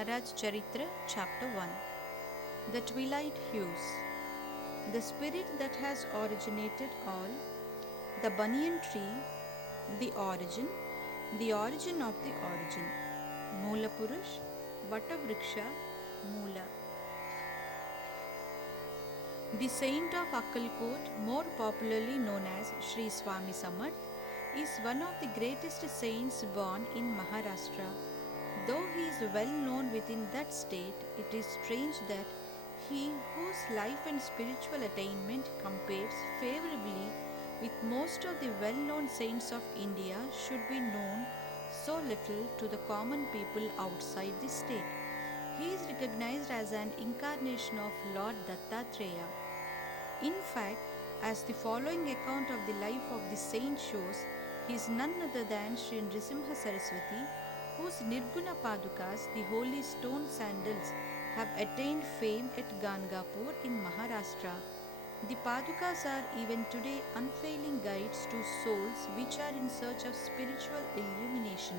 Maharaj Charitra, Chapter 1. The Twilight Hues. The spirit that has originated all, the banyan tree, the origin of the origin. Moola Purush, Vatavriksha, Moola. The saint of Akkalkot, more popularly known as Sri Swami Samarth, is one of the greatest saints born in Maharashtra. Though he is well known within that state, it is strange that he whose life and spiritual attainment compares favorably with most of the well known saints of India should be known so little to the common people outside the state. He is recognized as an incarnation of Lord Dattatreya. In fact, as the following account of the life of the saint shows, he is none other than Sri Nrisimha Saraswati, whose Nirguna Padukas, the holy stone sandals, have attained fame at Gangapur in Maharashtra. The Padukas are even today unfailing guides to souls which are in search of spiritual illumination.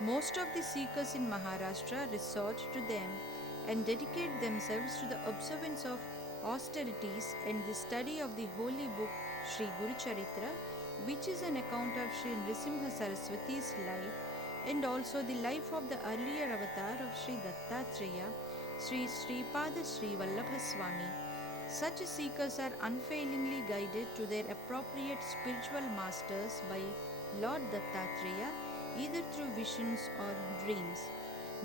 Most of the seekers in Maharashtra resort to them and dedicate themselves to the observance of austerities and the study of the holy book Sri Guru Charitra, which is an account of Sri Nrisimha Saraswati's life and also the life of the earlier avatar of Sri Dattatreya, Sri Sripada Sri Vallabha Swami. Such seekers are unfailingly guided to their appropriate spiritual masters by Lord Dattatreya, either through visions or dreams.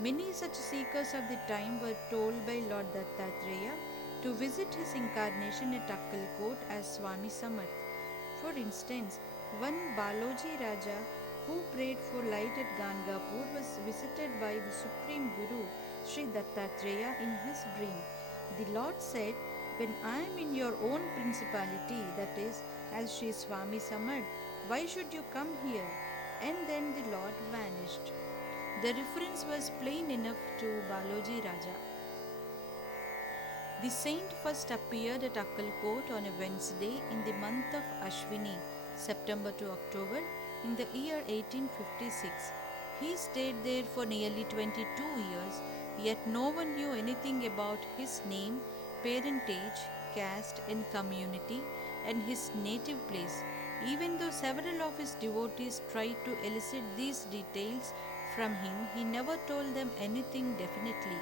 Many such seekers of the time were told by Lord Dattatreya to visit his incarnation at Akkalkot as Swami Samarth. For instance, one Baloji Raja who prayed for light at Gangapur was visited by the Supreme Guru Sri Dattatreya in his dream. The Lord said, "When I am in your own principality, that is, as Sri Swami Samarth, why should you come here?" And then the Lord vanished. The reference was plain enough to Baloji Raja. The saint first appeared at Akkalkot on a Wednesday in the month of Ashwini, September to October, in the year 1856. He stayed there for nearly 22 years, yet no one knew anything about his name, parentage, caste, and community, and his native place, even though several of his devotees tried to elicit these details from him. He never told them anything definitely.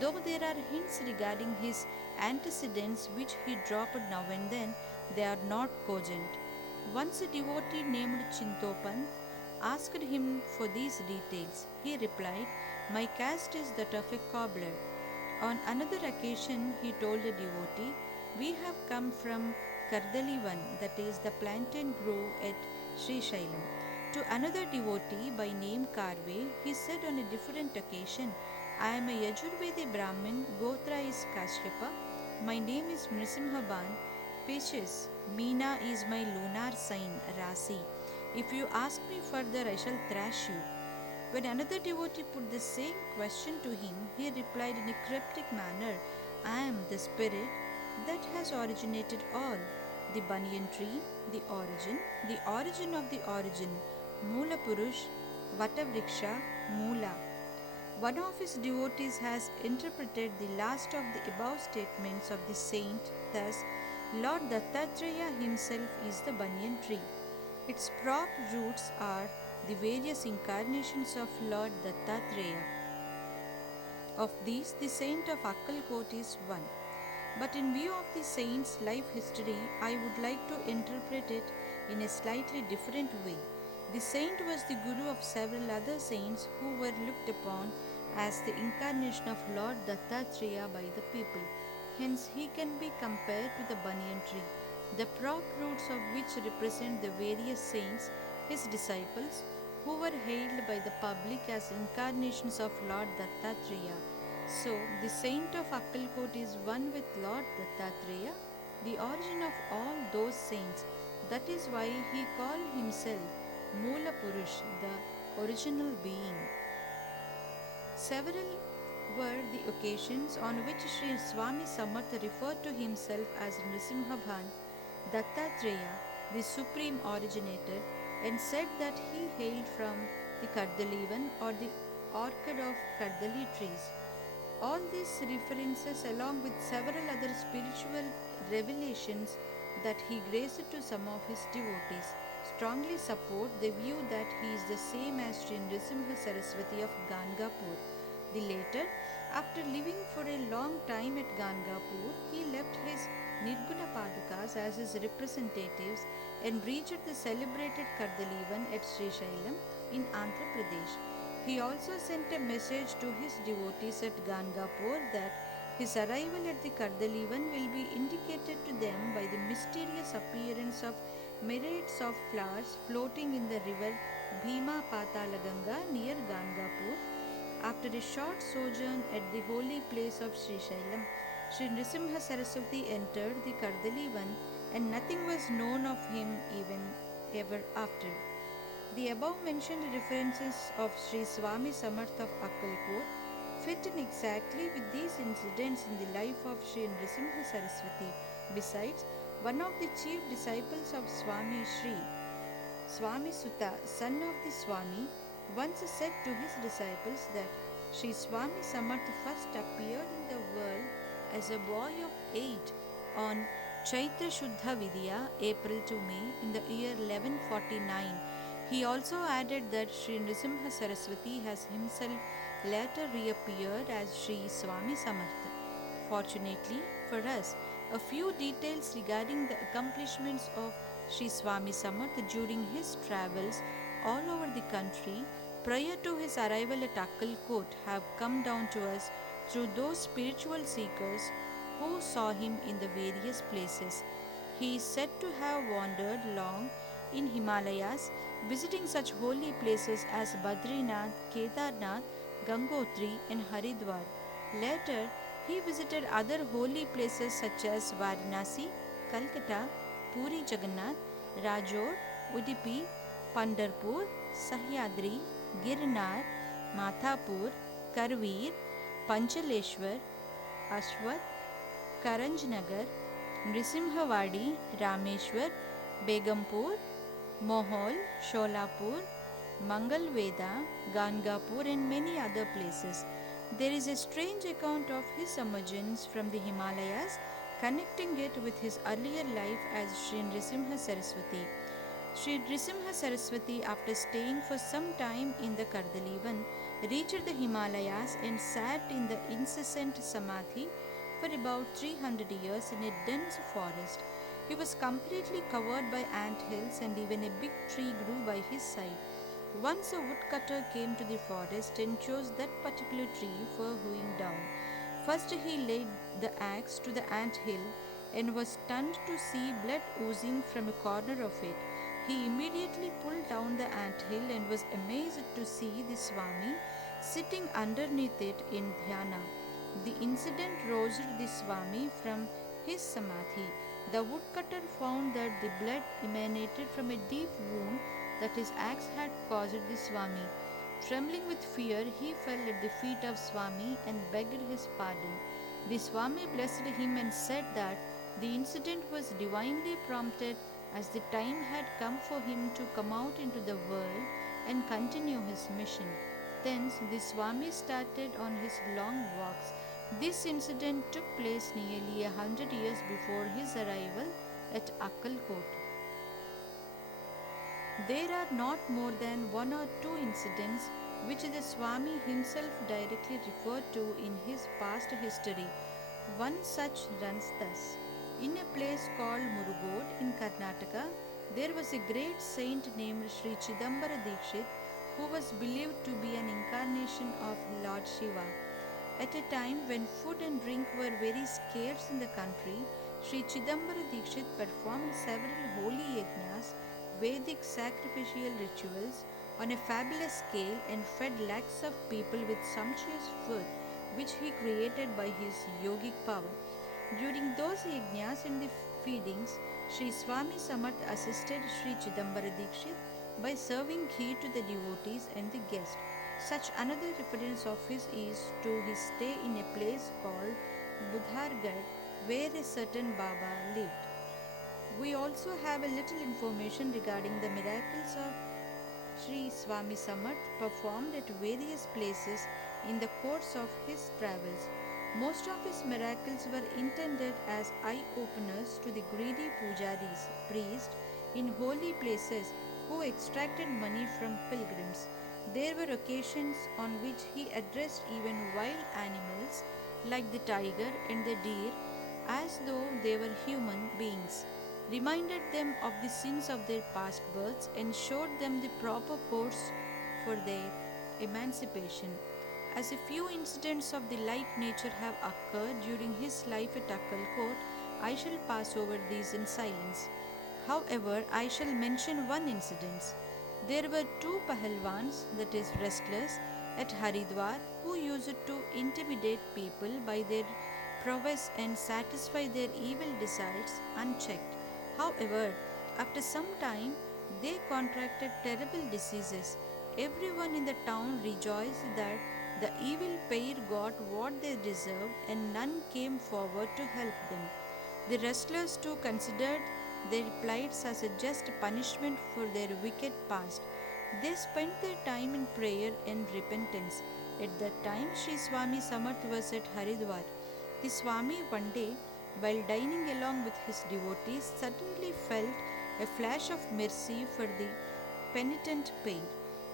Though there are hints regarding his antecedents which he dropped now and then, they are not cogent. Once a devotee named Chintopant asked him for these details. He replied, "My caste is that of a cobbler." On another occasion, he told a devotee, "We have come from Kardalivan, that is the plantain grove at Sri Shailam." To another devotee by name Karve, he said on a different occasion, "I am a Yajurvedi Brahmin, Gotra is Kashyapa, my name is Nrisimhaban, Pisces, Meena is my lunar sign, Rasi. If you ask me further, I shall thrash you." When another devotee put the same question to him, he replied in a cryptic manner, "I am the spirit that has originated all, the banyan tree, the origin of the origin, Moola Purush, Vatavriksha, Moola." One of his devotees has interpreted the last of the above statements of the saint thus: Lord Dattatreya himself is the banyan tree. Its prop roots are the various incarnations of Lord Dattatreya. Of these, the saint of Akkalkot is one. But in view of the saint's life history, I would like to interpret it in a slightly different way. The saint was the guru of several other saints who were looked upon as the incarnation of Lord Dattatreya by the people. Hence, he can be compared to the banyan tree, the prop roots of which represent the various saints, his disciples, who were hailed by the public as incarnations of Lord Dattatreya. So, the saint of Akkalkot is one with Lord Dattatreya, the origin of all those saints. That is why he called himself Moola Purush, the original being. Several were the occasions on which Sri Swami Samarth referred to himself as Nrisimhabhan, Dattatreya, the supreme originator, and said that he hailed from the Kardalivan orchard of Kardali trees. All these references, along with several other spiritual revelations that he graced to some of his devotees, strongly support the view that he is the same as Sri Nrisimha Saraswati of Gangapur. The latter, after living for a long time at Gangapur, he left his Nirguna Padukas as his representatives and reached the celebrated Kardalivan at Srishailam in Andhra Pradesh. He also sent a message to his devotees at Gangapur that his arrival at the Kardalivan will be indicated to them by the mysterious appearance of myriads of flowers floating in the river Bhima Patalaganga near Gangapur. After a short sojourn at the holy place of Srishailam, Sri Nrisimha Saraswati entered the Kardalivan and nothing was known of him even ever after. The above mentioned references of Sri Swami Samarth of Akkalkot fit in exactly with these incidents in the life of Sri Nrisimha Saraswati. Besides, one of the chief disciples of Swami Sri Swami Sutta, son of the Swami, once said to his disciples that Sri Swami Samarth first appeared in the world as a boy of 8 on Chaitra Shuddha Vidya, April to May, in the year 1149. He also added that Sri Nrisimha Saraswati has himself later reappeared as Sri Swami Samarth. Fortunately for us, a few details regarding the accomplishments of Sri Swami Samarth during his travels all over the country prior to his arrival at Akkalkot have come down to us through those spiritual seekers who saw him in the various places. He is said to have wandered long in Himalayas, visiting such holy places as Badrinath, Kedarnath, Gangotri, and Haridwar. Later, he visited other holy places such as Varanasi, Calcutta, Puri Jagannath, Rajor, Udupi, Pandarpur, Sahyadri, Girnar, Mathapur, Karveer, Panchaleshwar, Ashwat, Karanjnagar, Nrisimhavadi, Rameshwar, Begumpur, Mohol, Sholapur, Mangalveda, Gangapur, and many other places. There is a strange account of his emergence from the Himalayas, connecting it with his earlier life as Sri Nrisimha Saraswati. Sri Nrisimha Saraswati, after staying for some time in the Kardalivan, reached the Himalayas and sat in the incessant samadhi for about 300 years in a dense forest. He was completely covered by ant hills, and even a big tree grew by his side. Once a woodcutter came to the forest and chose that particular tree for hewing down. First, he laid the axe to the ant hill and was stunned to see blood oozing from a corner of it. He immediately pulled down the ant hill and was amazed to see the Swami sitting underneath it in dhyana. The incident roused the Swami from his samadhi. The woodcutter found that the blood emanated from a deep wound that his axe had caused the Swami. Trembling with fear, he fell at the feet of Swami and begged his pardon. The Swami blessed him and said that the incident was divinely prompted, as the time had come for him to come out into the world and continue his mission. Thence the Swami started on his long walks. This incident took place nearly 100 years before his arrival at Akkalkot. There are not more than one or two incidents which the Swami himself directly referred to in his past history. One such runs thus. In a place called Murugod in Karnataka, there was a great saint named Sri Chidambara Dikshit, who was believed to be an incarnation of Lord Shiva. At a time when food and drink were very scarce in the country, Sri Chidambara Dikshit performed several holy yajnas, Vedic sacrificial rituals, on a fabulous scale and fed lakhs of people with sumptuous food which he created by his yogic power. During those yajnas and the feedings, Sri Swami Samarth assisted Sri Chidambara Dikshit by serving ghee to the devotees and the guests. Such another reference of his is to his stay in a place called Budhargarh, where a certain Baba lived. We also have a little information regarding the miracles of Sri Swami Samarth performed at various places in the course of his travels. Most of his miracles were intended as eye openers to the greedy pujaris, priests in holy places who extracted money from pilgrims. There were occasions on which he addressed even wild animals like the tiger and the deer as though they were human beings, reminded them of the sins of their past births, and showed them the proper course for their emancipation. As a few incidents of the like nature have occurred during his life at Akkalkot, I shall pass over these in silence. However, I shall mention one incident. There were two Pahalwans, that is, wrestlers, at Haridwar who used to intimidate people by their prowess and satisfy their evil desires unchecked. However, after some time, they contracted terrible diseases. Everyone in the town rejoiced that the evil pair got what they deserved, and none came forward to help them. The wrestlers too considered their plights as a just punishment for their wicked past. They spent their time in prayer and repentance. At that time, Sri Swami Samarth was at Haridwar. The Swami one day, while dining along with his devotees, suddenly felt a flash of mercy for the penitent pair.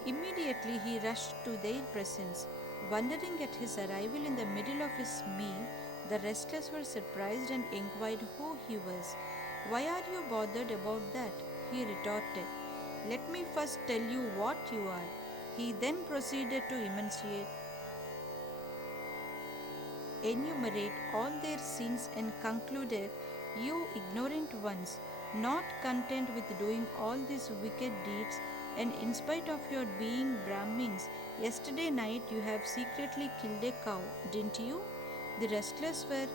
Immediately he rushed to their presence. Wondering at his arrival in the middle of his meal, the wrestlers were surprised and inquired who he was. "Why are you bothered about that?" he retorted. "Let me first tell you what you are." He then proceeded to enumerate all their sins and concluded, "You ignorant ones, not content with doing all these wicked deeds, and in spite of your being Brahmins, yesterday night you have secretly killed a cow, didn't you?" The wrestlers were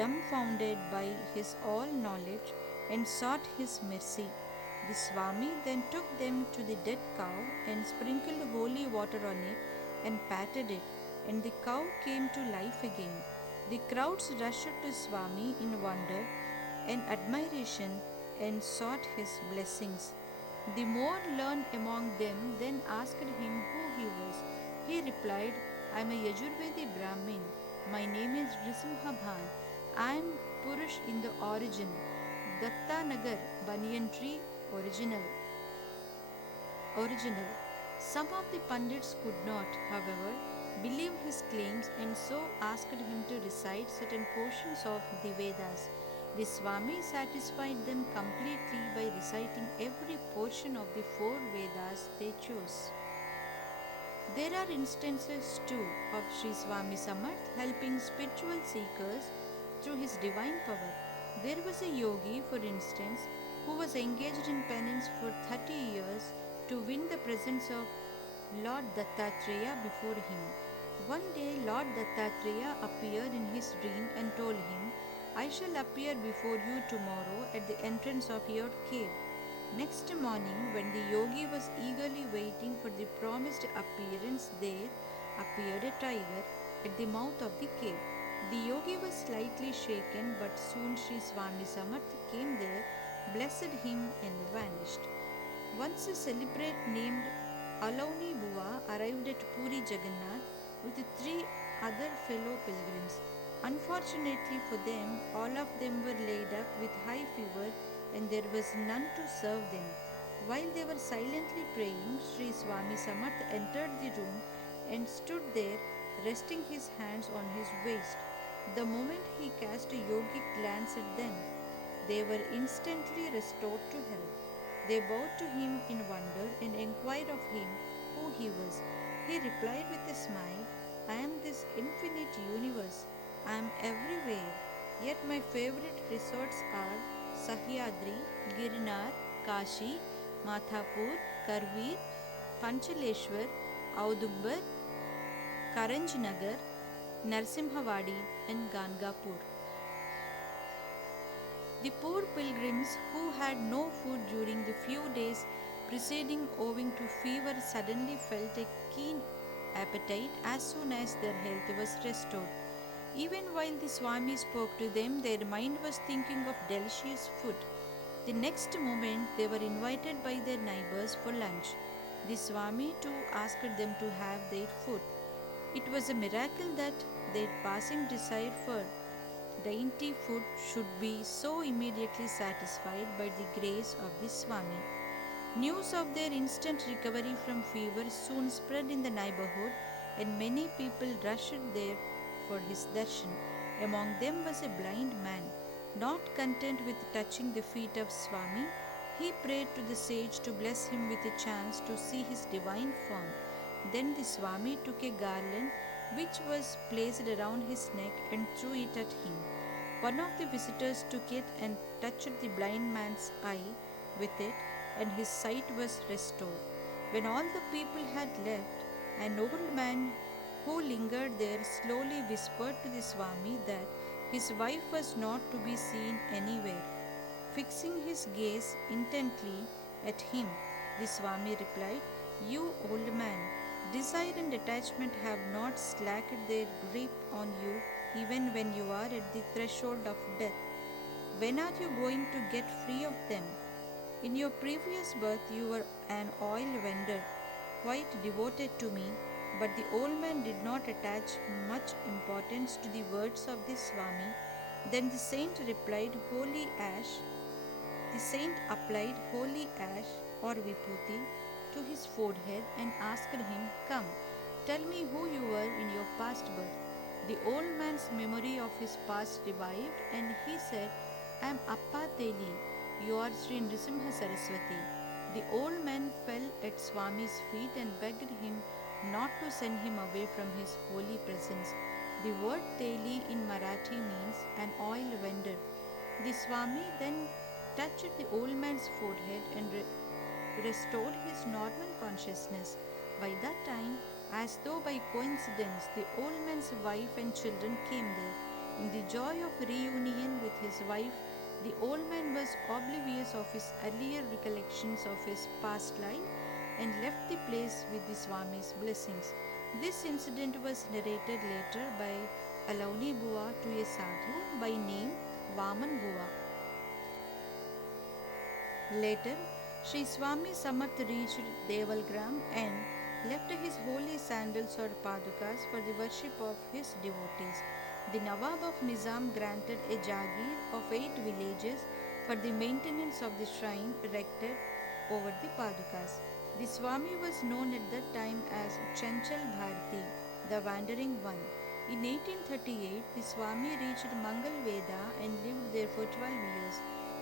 dumbfounded by his all knowledge and sought his mercy. The Swami then took them to the dead cow and sprinkled holy water on it and patted it, and the cow came to life again. The crowds rushed to Swami in wonder and admiration and sought his blessings. The more learned among them then asked him who he was. He replied, "I am a Yajurvedi Brahmin. My name is Nrisimha Bhan. I am Purush in the origin. Datta Nagar, Banyan Tree, original. Original. Some of the Pandits could not, however, believe his claims and so asked him to recite certain portions of the Vedas. The Swami satisfied them completely by reciting every portion of the four Vedas they chose. There are instances too of Sri Swami Samarth helping spiritual seekers through his divine power. There was a yogi, for instance, who was engaged in penance for 30 years to win the presence of Lord Dattatreya before him. One day, Lord Dattatreya appeared in his dream and told him, "I shall appear before you tomorrow at the entrance of your cave." Next morning, when the yogi was eagerly waiting for the promised appearance, there appeared a tiger at the mouth of the cave. The yogi was slightly shaken, but soon Sri Swami Samarth came there, blessed him, and vanished. Once a celebrate named Alauni Bua arrived at Puri Jagannath with three other fellow pilgrims. Unfortunately for them, all of them were laid up with high fever and there was none to serve them. While they were silently praying, Sri Swami Samarth entered the room and stood there, resting his hands on his waist. The moment he cast a yogic glance at them, they were instantly restored to health. They bowed to him in wonder and inquired of him who he was. He replied with a smile, "I am this infinite universe. I am everywhere. Yet my favorite resorts are Sahyadri, Girinar, Kashi, Mathapur, Karveer, Panchaleshwar, Audumbar, Karanjnagar, Narsimhavadi, and Gangapur." The poor pilgrims who had no food during the few days preceding owing to fever suddenly felt a keen appetite as soon as their health was restored. Even while the Swami spoke to them, their mind was thinking of delicious food. The next moment they were invited by their neighbors for lunch. The Swami too asked them to have their food. It was a miracle that their passing desire for dainty food should be so immediately satisfied by the grace of the Swami. News of their instant recovery from fever soon spread in the neighborhood, and many people rushed there for his darshan. Among them was a blind man. Not content with touching the feet of Swami, he prayed to the sage to bless him with a chance to see his divine form. Then the Swami took a garland which was placed around his neck and threw it at him. One of the visitors took it and touched the blind man's eye with it, and his sight was restored. When all the people had left, an old man who lingered there slowly whispered to the Swami that his wife was not to be seen anywhere. Fixing his gaze intently at him, the Swami replied, "You old man, desire and attachment have not slacked their grip on you even when you are at the threshold of death. When are you going to get free of them? In your previous birth, you were an oil vendor, quite devoted to me." But the old man did not attach much importance to the words of the Swami. Then the saint replied, "Holy ash." The saint applied holy ash or vibhuti to his forehead and asked him, "Come, tell me who you were in your past birth." The old man's memory of his past revived, and he said, "I am Appa Teli, you are Sri Nrisimha Saraswati." The old man fell at Swami's feet and begged him not to send him away from his holy presence. The word Teli in Marathi means an oil vendor. The Swami then touched the old man's forehead and restored his normal consciousness. By that time, as though by coincidence, the old man's wife and children came there. In the joy of reunion with his wife, the old man was oblivious of his earlier recollections of his past life and left the place with the Swami's blessings. This incident was narrated later by Alauni Bua to a sadhu by name Vaman Bua. Later, Sri Swami Samarth reached Devalgram and left his holy sandals or padukas for the worship of his devotees. The Nawab of Nizam granted a jagir of 8 villages for the maintenance of the shrine erected over the padukas. The Swami was known at that time as Chanchal Bharati, the wandering one. In 1838, the Swami reached Mangal Veda and lived there for 12 years.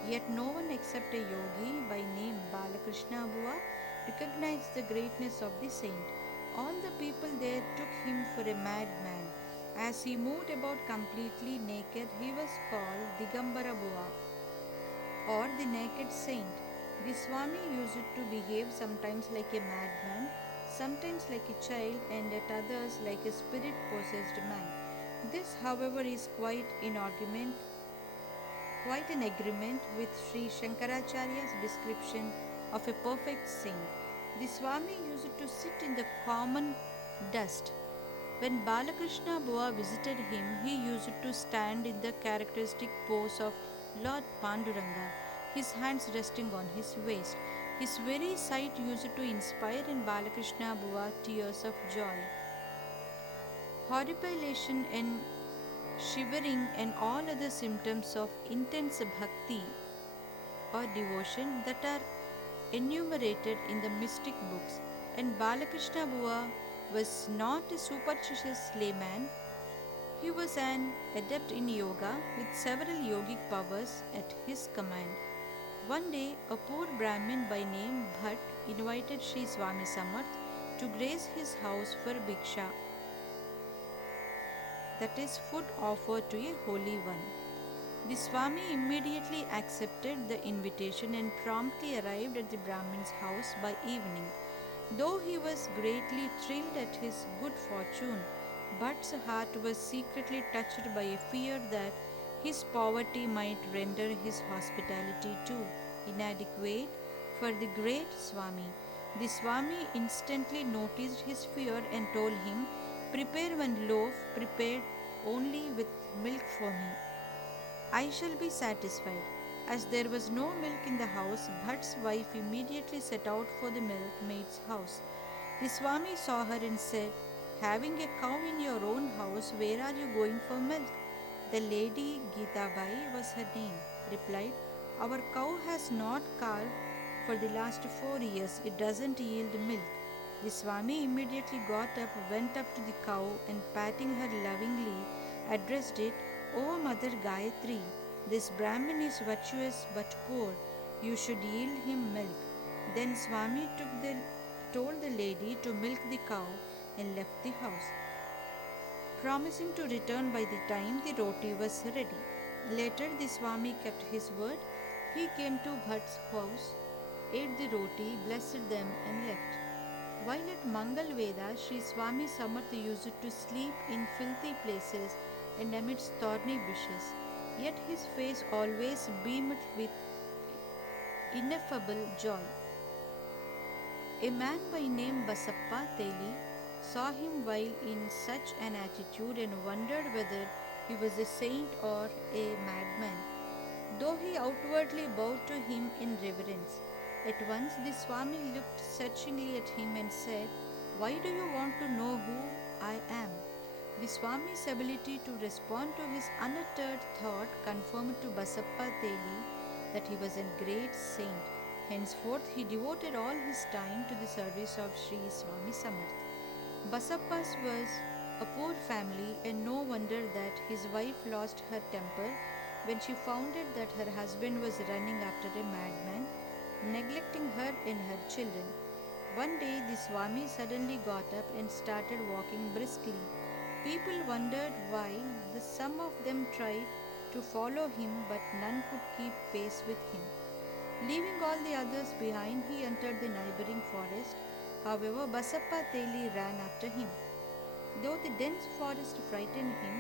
Yet no one except a yogi by name Balakrishna Bua recognized the greatness of the saint. All the people there took him for a madman. As he moved about completely naked, he was called Digambara Bua or the naked saint. The Swami used to behave sometimes like a madman, sometimes like a child, and at others like a spirit possessed man. This, however, is quite an agreement with Sri Shankaracharya's description of a perfect saint. The Swami used to sit in the common dust. When Balakrishna Bua visited him, he used to stand in the characteristic pose of Lord Panduranga, his hands resting on his waist. His very sight used to inspire in Balakrishna Bua tears of joy. Horripilation and shivering and all other symptoms of intense bhakti or devotion that are enumerated in the mystic books. And Balakrishna Bua was not a superstitious layman. He was an adept in yoga with several yogic powers at his command. One day, a poor Brahmin by name Bhatt invited Sri Swami Samarth to grace his house for bhiksha, that is, food offered to a holy one. The Swami immediately accepted the invitation and promptly arrived at the Brahmin's house by evening. Though he was greatly thrilled at his good fortune, Bhatt's heart was secretly touched by a fear that his poverty might render his hospitality too inadequate for the great Swami. The Swami instantly noticed his fear and told him, "Prepare one loaf prepared only with milk for me. I shall be satisfied." As there was no milk in the house, Bhatt's wife immediately set out for the milkmaid's house. The Swami saw her and said, "Having a cow in your own house, where are you going for milk?" The lady Geetabai was her name, replied, "Our cow has not calved for the last 4 years. It doesn't yield milk." The Swami immediately got up, went up to the cow, and patting her lovingly, addressed it, "O Mother Gayatri, this Brahmin is virtuous but poor. You should yield him milk." Then Swami told the lady to milk the cow and left the house, promising to return by the time the roti was ready. Later, the Swami kept his word. He came to Bhatt's house, ate the roti, blessed them, and left. While at Mangal Veda, Sri Swami Samarth used to sleep in filthy places and amidst thorny bushes. Yet his face always beamed with ineffable joy. A man by name Basappa Teli saw him while in such an attitude and wondered whether he was a saint or a madman, though he outwardly bowed to him in reverence. At once the Swami looked searchingly at him and said, "Why do you want to know who I am?" The Swami's ability to respond to his unuttered thought confirmed to Basappa Teli that he was a great saint. Henceforth, he devoted all his time to the service of Sri Swami Samarth. Basappa's was a poor family, and no wonder that his wife lost her temper when she found out that her husband was running after a madman, neglecting her and her children. One day, the Swami suddenly got up and started walking briskly. People wondered why. Some of them tried to follow him, but none could keep pace with him. Leaving all the others behind, he entered the neighboring forest. However, Basappa Teli ran after him. Though the dense forest frightened him,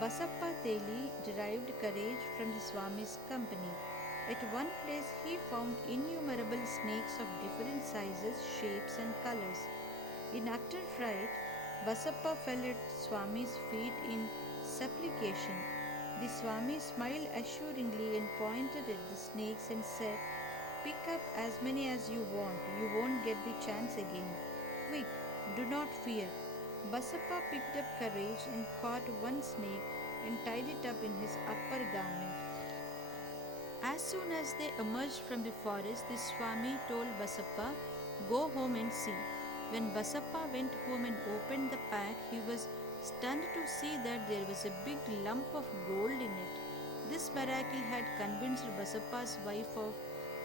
Basappa Teli derived courage from the Swami's company. At one place, he found innumerable snakes of different sizes, shapes, and colors. In utter fright, Basappa fell at Swami's feet in supplication. The Swami smiled assuringly and pointed at the snakes and said, "Pick up as many as you want. You won't get the chance again. Quick, do not fear." Basappa picked up courage and caught one snake and tied it up in his upper garment. As soon as they emerged from the forest, the Swami told Basappa, "Go home and see." When Basappa went home and opened the pack, he was stunned to see that there was a big lump of gold in it. This miracle had convinced Basappa's wife of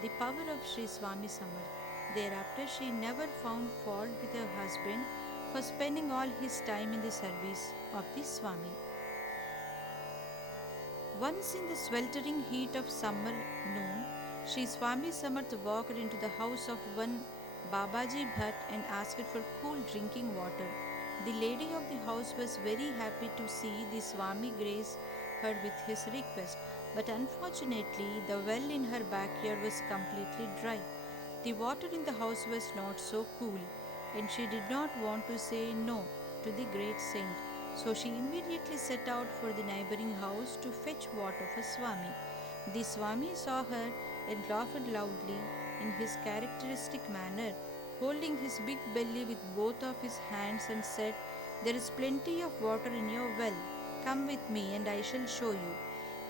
the power of Sri Swami Samarth. Thereafter, she never found fault with her husband for spending all his time in the service of the Swami. Once in the sweltering heat of summer noon, Sri Swami Samarth walked into the house of one Babaji Bhatt and asked for cool drinking water. The lady of the house was very happy to see the Swami grace her with his request, but unfortunately the well in her backyard was completely dry. The water in the house was not so cool, and she did not want to say no to the great saint. So she immediately set out for the neighboring house to fetch water for Swami. The Swami saw her and laughed loudly in his characteristic manner, holding his big belly with both of his hands, and said, "There is plenty of water in your well. Come with me and I shall show you."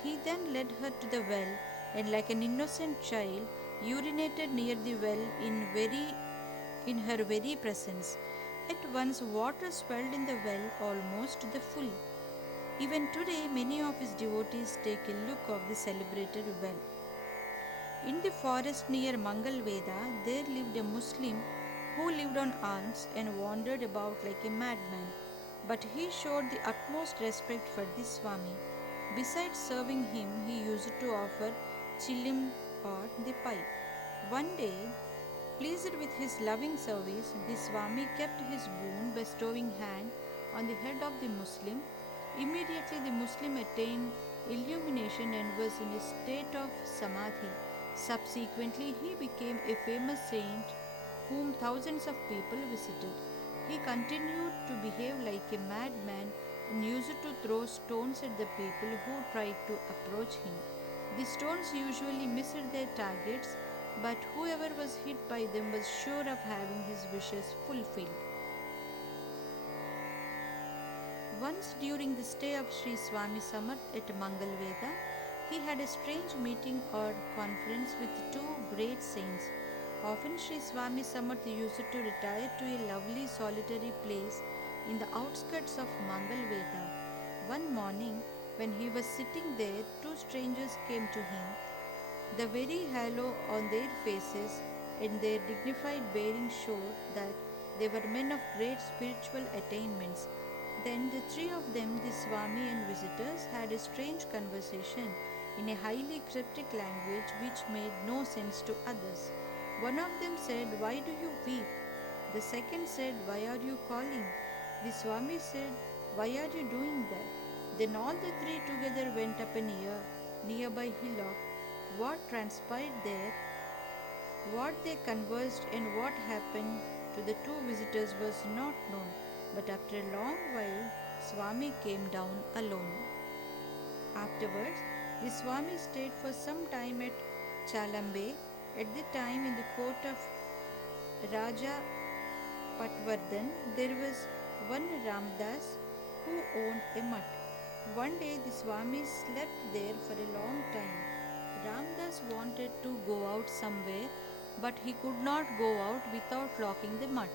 He then led her to the well and, like an innocent child, urinated near the well in her very presence. At once water swelled in the well almost to the full. Even today, many of his devotees take a look of the celebrated well. In the forest near Mangal Veda, there lived a Muslim who lived on alms and wandered about like a madman. But he showed the utmost respect for the Swami. Besides serving him, he used to offer chilim or the pipe. One day, pleased with his loving service, the Swami kept his boon bestowing hand on the head of the Muslim. Immediately the Muslim attained illumination and was in a state of samadhi. Subsequently, he became a famous saint whom thousands of people visited. He continued to behave like a madman and used to throw stones at the people who tried to approach him. The stones usually missed their targets, but whoever was hit by them was sure of having his wishes fulfilled. Once during the stay of Sri Swami Samarth at Mangalveda, he had a strange meeting or conference with two great saints. Often Sri Swami Samarth used to retire to a lovely solitary place in the outskirts of Mangalveda. One morning, when he was sitting there, two strangers came to him. The very halo on their faces and their dignified bearing showed that they were men of great spiritual attainments. Then the three of them, the Swami and visitors, had a strange conversation in a highly cryptic language which made no sense to others. One of them said, "Why do you weep?" The second said, "Why are you calling?" The Swami said, "Why are you doing that?" Then all the three together went up a nearby hillock. What transpired there, what they conversed, and what happened to the two visitors was not known. But after a long while, Swami came down alone. Afterwards, the Swami stayed for some time at Chalambe, at the time in the court of Raja Patwardhan. There was one Ramdas who owned a mutt. One day the Swami slept there for a long time. Ramdas wanted to go out somewhere, but he could not go out without locking the mutt.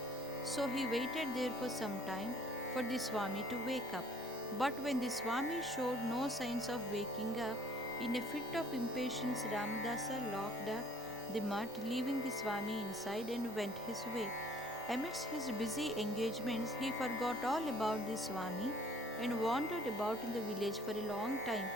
So he waited there for some time for the Swami to wake up. But when the Swami showed no signs of waking up, in a fit of impatience, Ramdasa locked up the mutt, leaving the Swami inside, and went his way. Amidst his busy engagements, he forgot all about the Swami and wandered about in the village for a long time.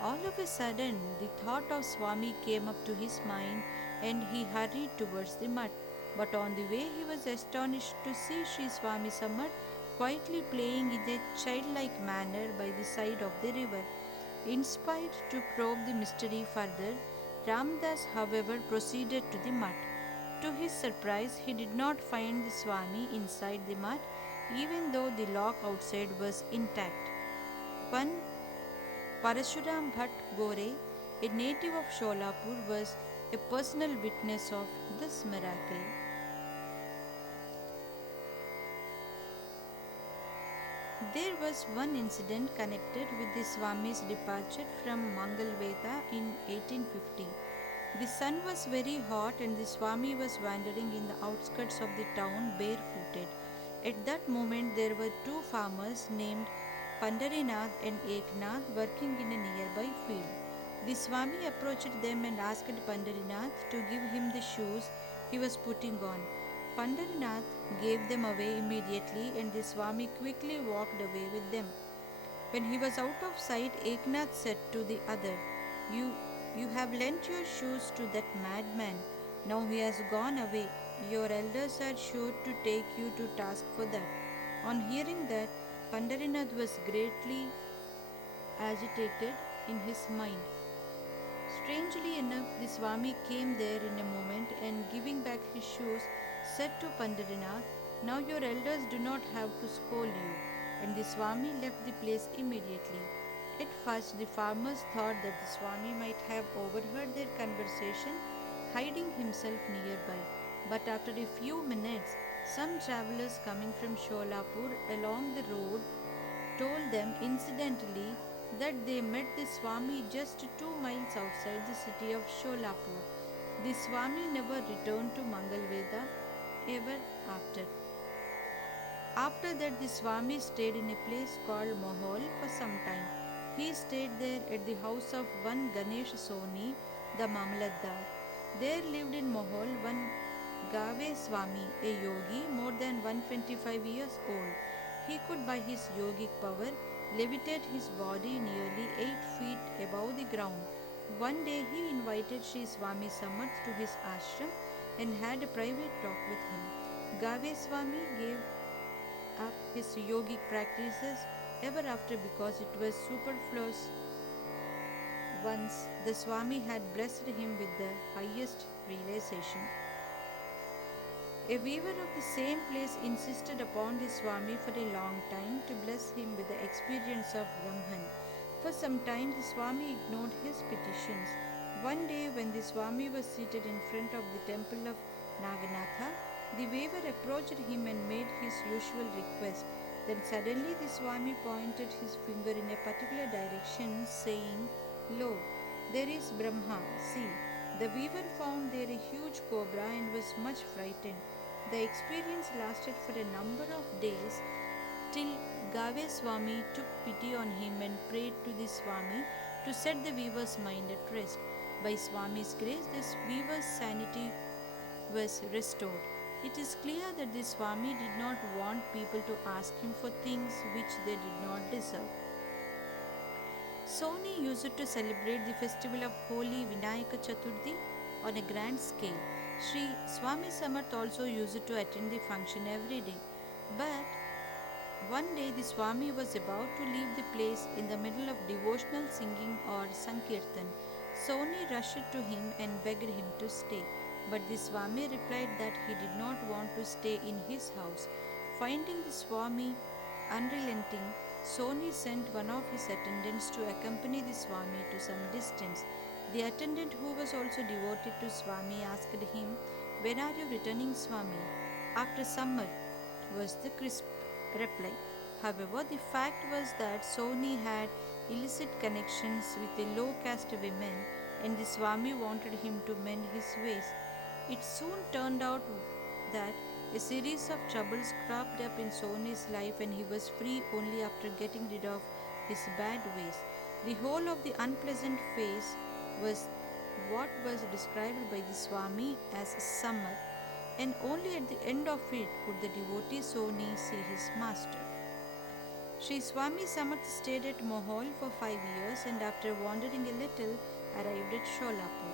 All of a sudden, the thought of Swami came up to his mind and he hurried towards the mutt. But on the way, he was astonished to see Sri Swami Samarth quietly playing in a childlike manner by the side of the river. Inspired to probe the mystery further, Ramdas, however, proceeded to the mutt. To his surprise, he did not find the Swami inside the mutt, even though the lock outside was intact. One Parashuram Bhatt Gore, a native of Sholapur, was a personal witness of this miracle. There was one incident connected with the Swami's departure from Mangalveda in 1850. The sun was very hot and the Swami was wandering in the outskirts of the town barefooted. At that moment, there were two farmers named Pandarinath and Eknath working in a nearby field. The Swami approached them and asked Pandarinath to give him the shoes he was putting on. Pandarinath gave them away immediately and the Swami quickly walked away with them. When he was out of sight, Eknath said to the other, You you have lent your shoes to that madman. Now he has gone away. Your elders are sure to take you to task for that. On hearing that, Pandarinath was greatly agitated in his mind. Strangely enough, the Swami came there in a moment and, giving back his shoes, said to Pandarinath, Now your elders do not have to scold you. And the Swami left the place immediately. At first, the farmers thought that the Swami might have overheard their conversation, hiding himself nearby. But after a few minutes, some travelers coming from Sholapur along the road told them incidentally that they met the Swami just 2 miles outside the city of Sholapur. The Swami never returned to Mangalveda ever after. After that, the Swami stayed in a place called Mohol for some time. He stayed there at the house of one Ganesh Soni, the Mamlatdar. There lived in Mohol one Gave Swami, a yogi more than 125 years old. He could, by his yogic power, levitate his body nearly 8 feet above the ground. One day he invited Sri Swami Samarth to his ashram and had a private talk with him. Gave Swami gave up his yogic practices ever after because it was superfluous. Once the Swami had blessed him with the highest realization. A weaver of the same place insisted upon the Swami for a long time to bless him with the experience of Brahman. For some time, the Swami ignored his petitions. One day, when the Swami was seated in front of the temple of Naganatha, the weaver approached him and made his usual request. Then suddenly the Swami pointed his finger in a particular direction, saying, "Lo, there is Brahma. See." The weaver found there a huge cobra and was much frightened. The experience lasted for a number of days till Gave Swami took pity on him and prayed to the Swami to set the weaver's mind at rest. By Swami's grace, this weaver's sanity was restored. It is clear that the Swami did not want people to ask him for things which they did not deserve. Soni used to celebrate the festival of Holy Vinayaka Chaturthi on a grand scale. Sri Swami Samarth also used to attend the function every day. But one day the Swami was about to leave the place in the middle of devotional singing or Sankirtan. Soni rushed to him and begged him to stay. But the Swami replied that he did not want to stay in his house. Finding the Swami unrelenting, Soni sent one of his attendants to accompany the Swami to some distance. The attendant, who was also devoted to Swami, asked him, "When are you returning, Swami?" "After summer," was the crisp reply. However, the fact was that Soni had illicit connections with the low caste women and the Swami wanted him to mend his ways. It soon turned out that a series of troubles cropped up in Soni's life and he was free only after getting rid of his bad ways. The whole of the unpleasant phase was what was described by the Swami as summer, and only at the end of it could the devotee Soni see his master. Sri Swami Samarth stayed at Mohol for 5 years and after wandering a little arrived at Sholapur.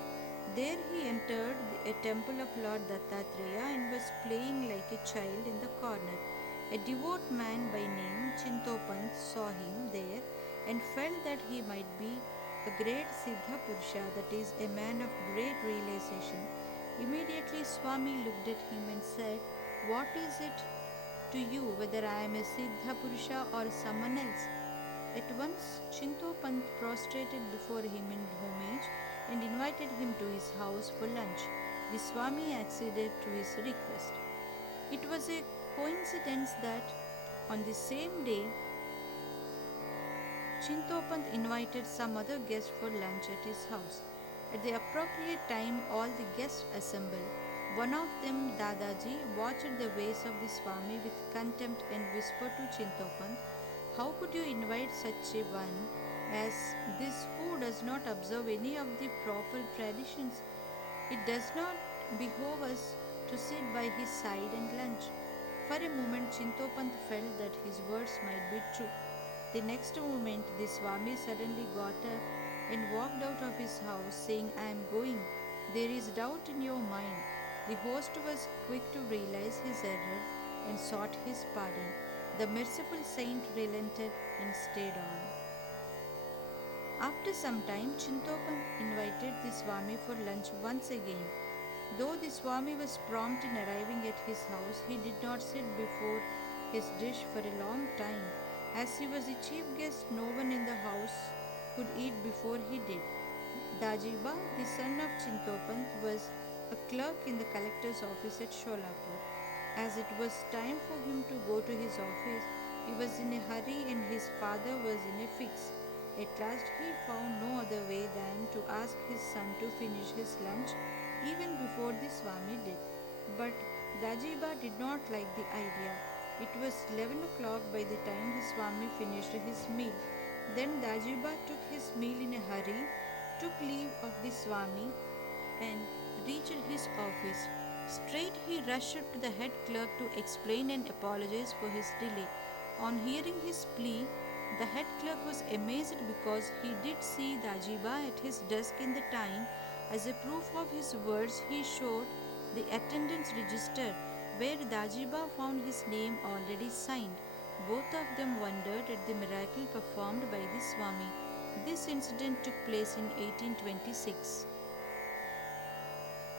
There he entered a temple of Lord Dattatreya and was playing like a child in the corner. A devout man by name Chintopant saw him there and felt that he might be a great Siddha Purusha, that is, a man of great realization. Immediately Swami looked at him and said, "What is it to you whether I am a Siddha Purusha or someone else?" At once Chintopant prostrated before him in homage and invited him to his house for lunch. The Swami acceded to his request. It was a coincidence that on the same day Chintopant invited some other guests for lunch at his house. At the appropriate time, all the guests assembled. One of them, Dadaji, watched the ways of the Swami with contempt and whispered to Chintopant, "How could you invite such a one as this who does not observe any of the proper traditions? It does not behove us to sit by his side and lunch." For a moment, Chintopant felt that his words might be true. The next moment, the Swami suddenly got up and walked out of his house, saying, "I am going. There is doubt in your mind." The host was quick to realize his error and sought his pardon. The merciful saint relented and stayed on. After some time, Chintopant invited the Swami for lunch once again. Though the Swami was prompt in arriving at his house, he did not sit before his dish for a long time. As he was the chief guest, no one in the house could eat before he did. Dajiba, the son of Chintopant, was a clerk in the collector's office at Sholapur. As it was time for him to go to his office, he was in a hurry and his father was in a fix. At last he found no other way than to ask his son to finish his lunch even before the Swami did. But Dajiba did not like the idea. It was 11 o'clock by the time the Swami finished his meal. Then Dajiba took his meal in a hurry, took leave of the Swami, and reached his office. Straight he rushed to the head clerk to explain and apologize for his delay. On hearing his plea, the head clerk was amazed because he did see Dajiba at his desk in the time. As a proof of his words, he showed the attendance register where Dajiba found his name already signed. Both of them wondered at the miracle performed by the Swami. This incident took place in 1826.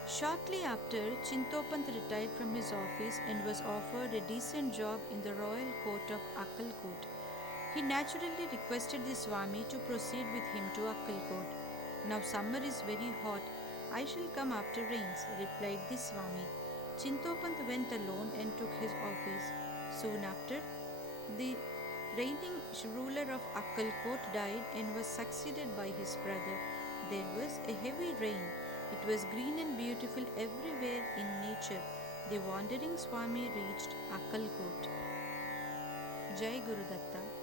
Shortly after, Chintopant retired from his office and was offered a decent job in the royal court of Akkalkot. He naturally requested the Swami to proceed with him to Akkalkot. Now summer is very hot. I shall come after rains, replied the Swami. Chintopant went alone and took his office. Soon after, the reigning ruler of Akkalkot died and was succeeded by his brother. There was a heavy rain. It was green and beautiful everywhere in nature. The wandering Swami reached Akkalkot. Jai Guru Datta.